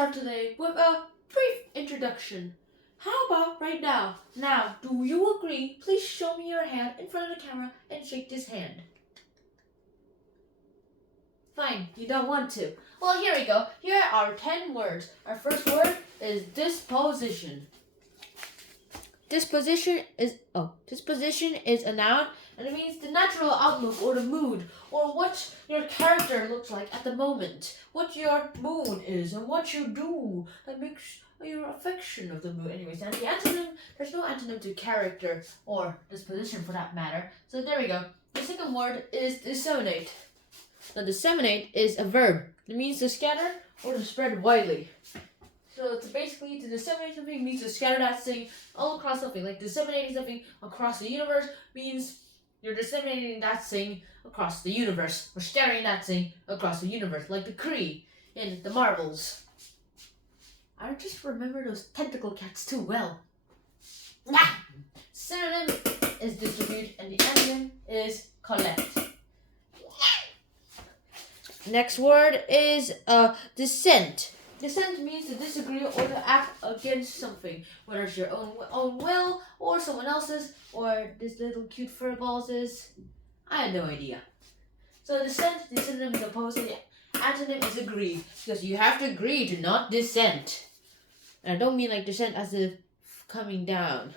start today with a brief introduction. How about right now? Now, do you agree? Please show me your hand in front of the camera and shake this hand. Fine, you don't want to. Well, here we go. Here are 10 words. Our first word is disposition. Disposition is a noun, and it means the natural outlook or the mood, or what your character looks like at the moment, what your mood is, and what you do that makes your affection of the mood. Anyways, and the antonym, there's no antonym to character or disposition for that matter. So there we go. The second word is disseminate. Now, disseminate is a verb. It means to scatter or to spread widely. So it's basically to disseminate something means to scatter that thing all across something. Like disseminating something across the universe means you're disseminating that thing across the universe. Or scattering that thing across the universe. Like the Kree in the Marvels. I just remember those tentacle cats too well. Synonym is distribute and the antonym is collect. Next word is dissent. Dissent means to disagree or to act against something, whether it's your own will or someone else's, or this little cute fur ball's. I have no idea. So dissent, the synonym is opposed, and the antonym is agree, because you have to agree to not dissent. And I don't mean like dissent as if coming down.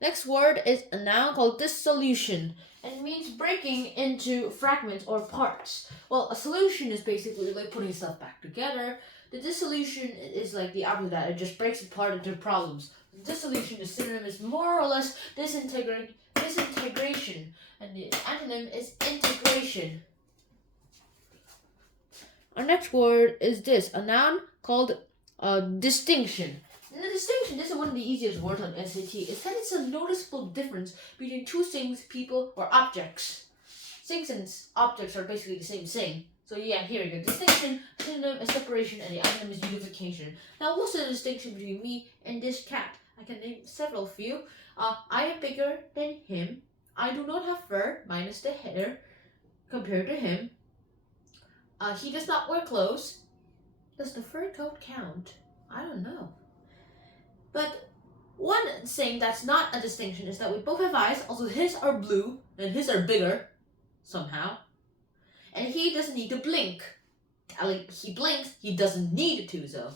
Next word is a noun called dissolution, and it means breaking into fragments or parts. Well, a solution is basically like putting stuff back together. The dissolution is like the opposite of that. It just breaks apart into problems. The dissolution, the synonym is more or less disintegration, and the antonym is integration. Our next word is this, a noun called distinction. And the distinction, this is one of the easiest words on SAT. It said it's a noticeable difference between two things, people, or objects. Things and objects are basically the same thing. So yeah, here we go. Distinction, synonym is separation, and the antonym is unification. Now, what's the distinction between me and this cat? I can name several few. I am bigger than him. I do not have fur, minus the hair, compared to him. He does not wear clothes. Does the fur coat count? I don't know. But one thing that's not a distinction is that we both have eyes, also his are blue, and his are bigger, somehow. And he doesn't need to blink. Like, he blinks, he doesn't need to, though.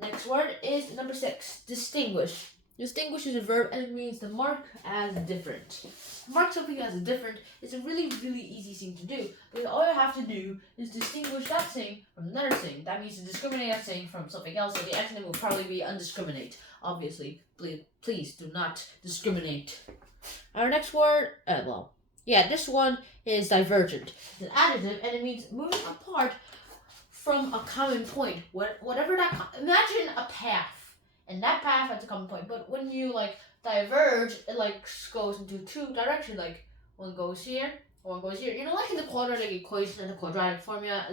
Next word is number 6, distinguish. Distinguish is a verb and it means to mark as different. Mark something as different is a really, really easy thing to do. Because all you have to do is distinguish that thing from another thing. That means to discriminate that thing from something else. So the antonym will probably be undiscriminate. Obviously, please do not discriminate. Our next word, this one is divergent. It's an adjective and it means moving apart from a common point. Whatever that, imagine a path. And that path has a common point. But when you diverge, it goes into two directions. Like one goes here, one goes here. You know, like in the quadratic equation and the quadratic formula,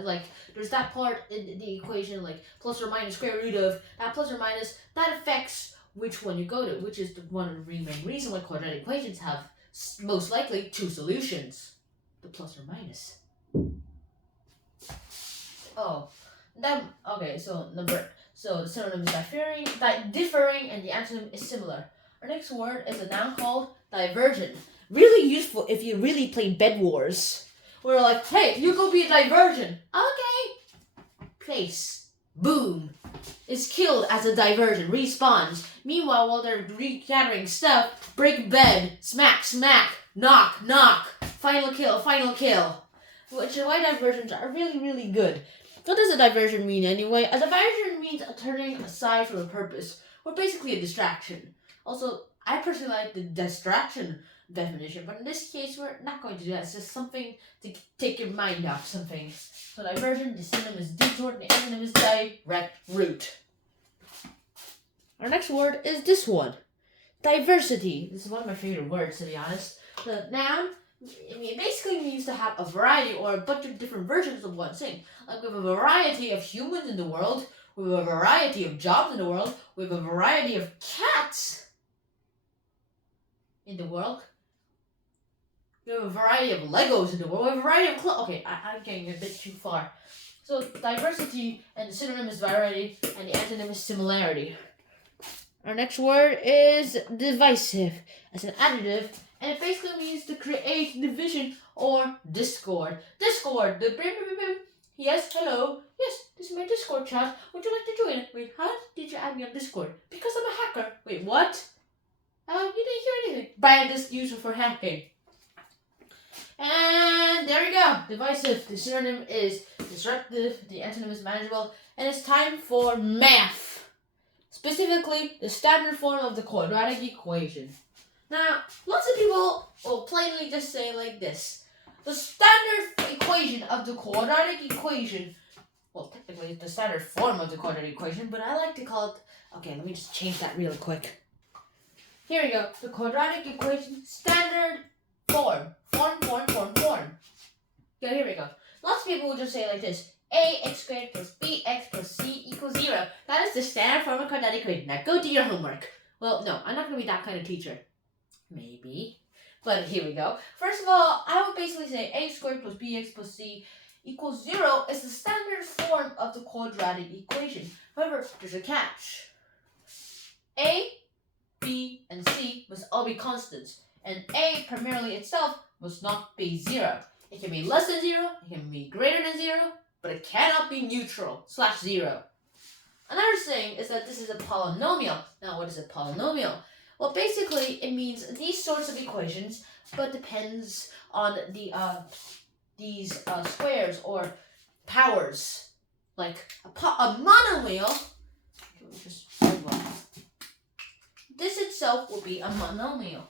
there's that part in the equation, plus or minus square root of that plus or minus that affects which one you go to, which is one of the main reasons why quadratic equations have most likely two solutions, the plus or minus. So the synonym is differing, and the antonym is similar. Our next word is a noun called divergent. Really useful if you really play Bed Wars. We're like, hey, you go be a divergent. Okay. Place. Boom. Is killed as a divergent. Respawns. Meanwhile, while they're regathering stuff, break bed. Smack, smack. Knock, knock. Final kill. Which is why divergents are really, really good. What does a diversion mean anyway? A diversion means turning aside from a purpose, or basically a distraction. Also, I personally like the distraction definition, but in this case, we're not going to do that. It's just something to take your mind off something. So diversion, the synonym is detour, and the antonym is direct route. Our next word is this one. Diversity. This is one of my favorite words, to be honest. The noun, it basically means to have a variety or a bunch of different versions of one thing. Like we have a variety of humans in the world, we have a variety of jobs in the world, we have a variety of cats in the world. You have a variety of Legos in the world. We have a variety of clothes. Okay, I'm getting a bit too far. So diversity and the synonym is variety and the antonym is similarity. Our next word is divisive as an adjective, and it basically means to create division or discord. Discord. Yes, hello. Yes, this is my Discord chat. Would you like to join it? Wait, how did you add me on Discord? Because I'm a hacker. Wait, what? You didn't hear anything. Ban this user for hacking. And there we go. Divisive. The synonym is disruptive. The antonym is manageable. And it's time for math. Specifically, the standard form of the quadratic equation. Now, lots of people will plainly just say like this. The standard equation of the quadratic equation, well, technically it's the standard form of the quadratic equation, but I like to call it, okay, let me just change that real quick. Here we go. The quadratic equation, standard form. Form. Yeah, here we go. Lots of people will just say like this. Ax squared plus bx plus c equals 0. That is the standard form of quadratic equation. Now go do your homework. Well, no, I'm not going to be that kind of teacher. Maybe. But here we go. First of all, I would basically say a squared plus bx plus c equals 0 is the standard form of the quadratic equation. However, there's a catch. A, b, and c must all be constants. And a primarily itself must not be 0. It can be less than 0, it can be greater than 0, but it cannot be neutral /0. Another thing is that this is a polynomial. Now, what is a polynomial? Well, basically, it means these sorts of equations, but depends on the these squares or powers. Like a monomial. This itself will be a monomial.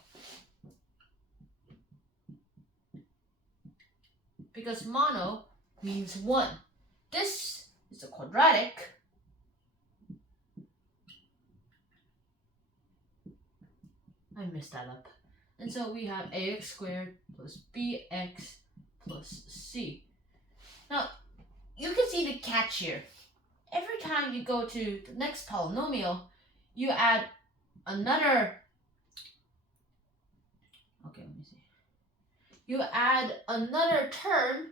Because mono means 1. This is a quadratic. I messed that up. And so we have ax squared plus bx plus c. Now, you can see the catch here. Every time you go to the next polynomial, you add another. Okay, let me see. You add another term,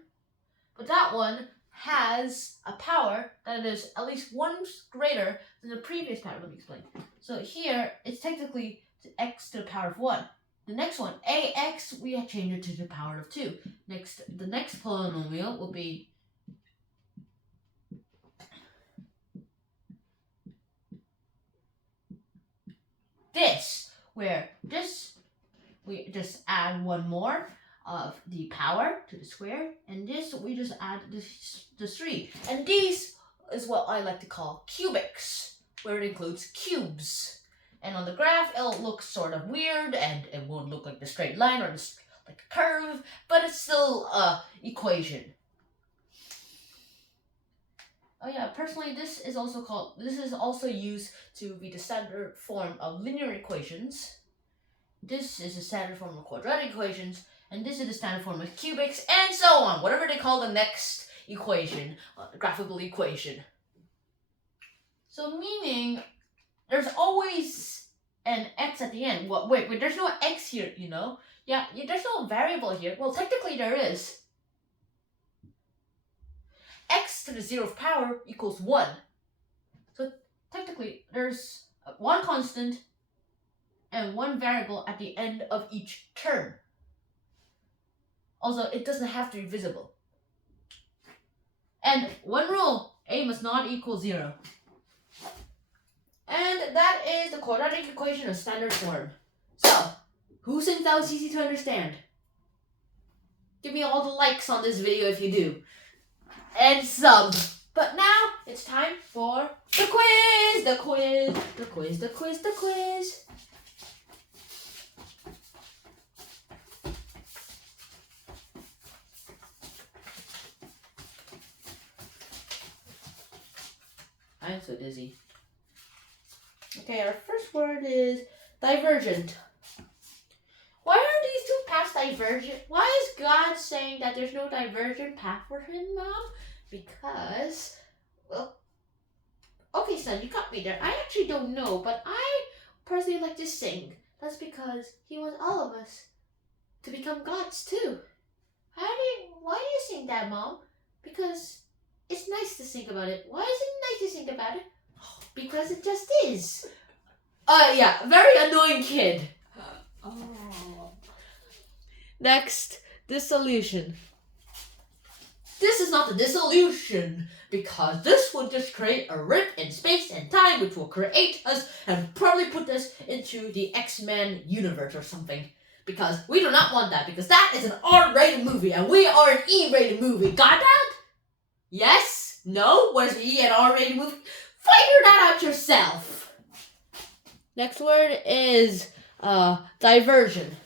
but that one has a power that is at least once greater than the previous power. Let me explain. So here, it's technically x to the power of 1. The next one, ax, we have changed it to the power of 2. The next polynomial will be this, where we just add one more of the power to the square, and this we just add the 3. And these is what I like to call cubics, where it includes cubes. And on the graph, it'll look sort of weird, and it won't look like the straight line or like a curve, but it's still a equation. Oh yeah, personally, this is also used to be the standard form of linear equations. This is the standard form of quadratic equations, and this is the standard form of cubics, and so on, whatever they call the next equation, graphical equation. So meaning, there's always an x at the end. Well, wait, there's no x here, you know? Yeah, there's no variable here. Well, technically there is. X to the 0th power equals 1. So technically, there's one constant and one variable at the end of each term. Also, it doesn't have to be visible. And one rule, a must not equal 0. And that is the quadratic equation of standard form. So, who thinks that was easy to understand? Give me all the likes on this video if you do. And sub. But now, it's time for the quiz! The quiz! The quiz, the quiz, the quiz! I'm so dizzy. Okay, our first word is divergent. Why are these two paths divergent? Why is God saying that there's no divergent path for him, Mom? Because, well, okay, son, you got me there. I actually don't know, but I personally like to sing. That's because he wants all of us to become gods too. Why do you think that, Mom? Because it's nice to think about it. Why is it nice to think about it? Because it just is. Yeah, very annoying kid. Next, dissolution. This is not the dissolution, because this will just create a rip in space and time, which will create us and probably put us into the X-Men universe or something. Because we do not want that, because that is an R-rated movie, and we are an E-rated movie. Got that? Yes? No? What is an E and R-rated movie? Figure that out yourself. Next word is diversion.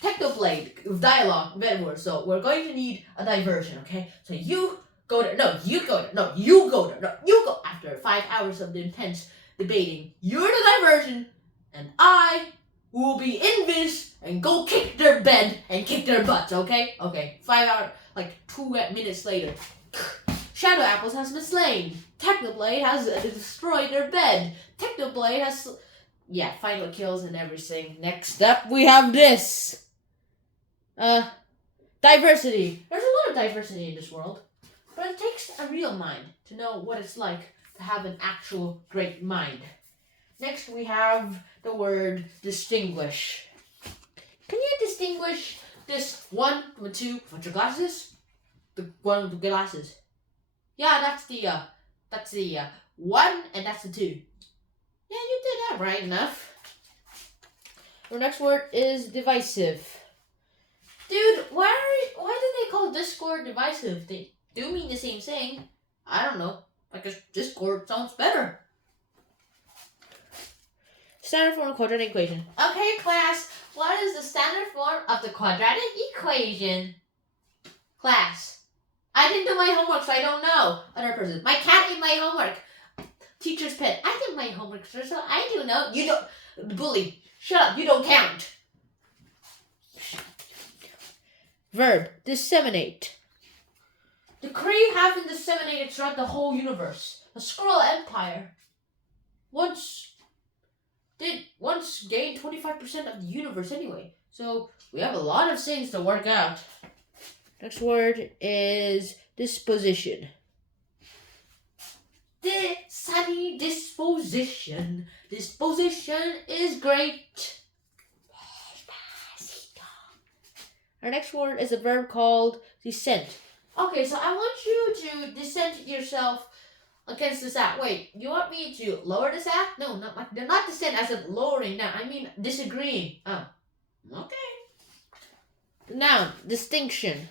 Technoblade, dialogue, metaphor. So we're going to need a diversion, okay? So you go there. No, you go there. No, you go there. No, you go. After 5 hours of the intense debating, you're the diversion, and I will be invis and go kick their bed and kick their butts, okay? Okay, 5 hours, like 2 minutes later. Shadow Apples has been slain. Technoblade has destroyed their bed. Technoblade has... Yeah, final kills and everything. Next up, we have this. Diversity. There's a lot of diversity in this world. But it takes a real mind to know what it's like to have an actual great mind. Next, we have the word distinguish. Can you distinguish this one from the two with your glasses? The one with the glasses. Yeah, that's the one, and that's the two. Yeah, you did that right enough. Our next word is divisive. Dude, why did they call Discord divisive? They do mean the same thing. I don't know. I guess Discord sounds better. Standard form of quadratic equation. Okay, class. What is the standard form of the quadratic equation? Class. I didn't do my homework, so I don't know. Other person. My cat ate my homework. Teacher's pet. I did my homework, sir, so I do know. You don't. Bully. Shut up. You don't count. Verb. Disseminate. The Kree have been disseminated throughout the whole universe. The Skrull Empire once gained 25% of the universe anyway. So we have a lot of things to work out. Next word is disposition. Sunny disposition. Disposition is great. Our next word is a verb called descent. Okay, so I want you to descent yourself against this act. Wait, you want me to lower this act? No, not descent as in lowering down. I mean disagreeing. Oh, okay. Noun, distinction.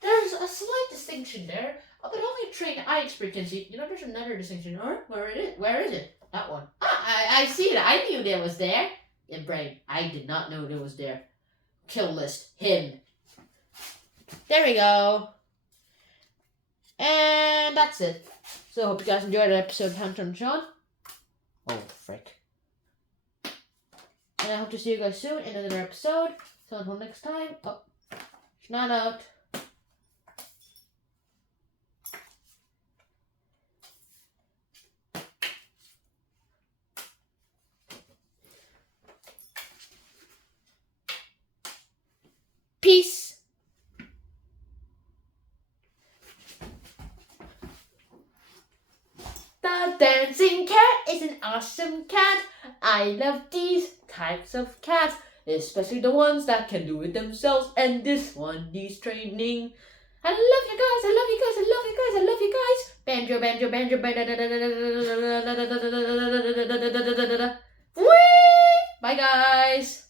There's a slight distinction there, but only trained eye experience. You know, there's another distinction. Where is it? That one. I see it. I knew that was there. In brain, I did not know it was there. Kill list. Him. There we go. And that's it. So I hope you guys enjoyed the episode of Hunter and Sean. Oh, frick. And I hope to see you guys soon in another episode. So until next time. Oh, not out. Peace. The dancing cat is an awesome cat. I love these types of cats, especially the ones that can do it themselves. And this one needs training. I love you guys. I love you guys. I love you guys. I love you guys. Banjo, banjo, banjo, banjo. Bye, guys.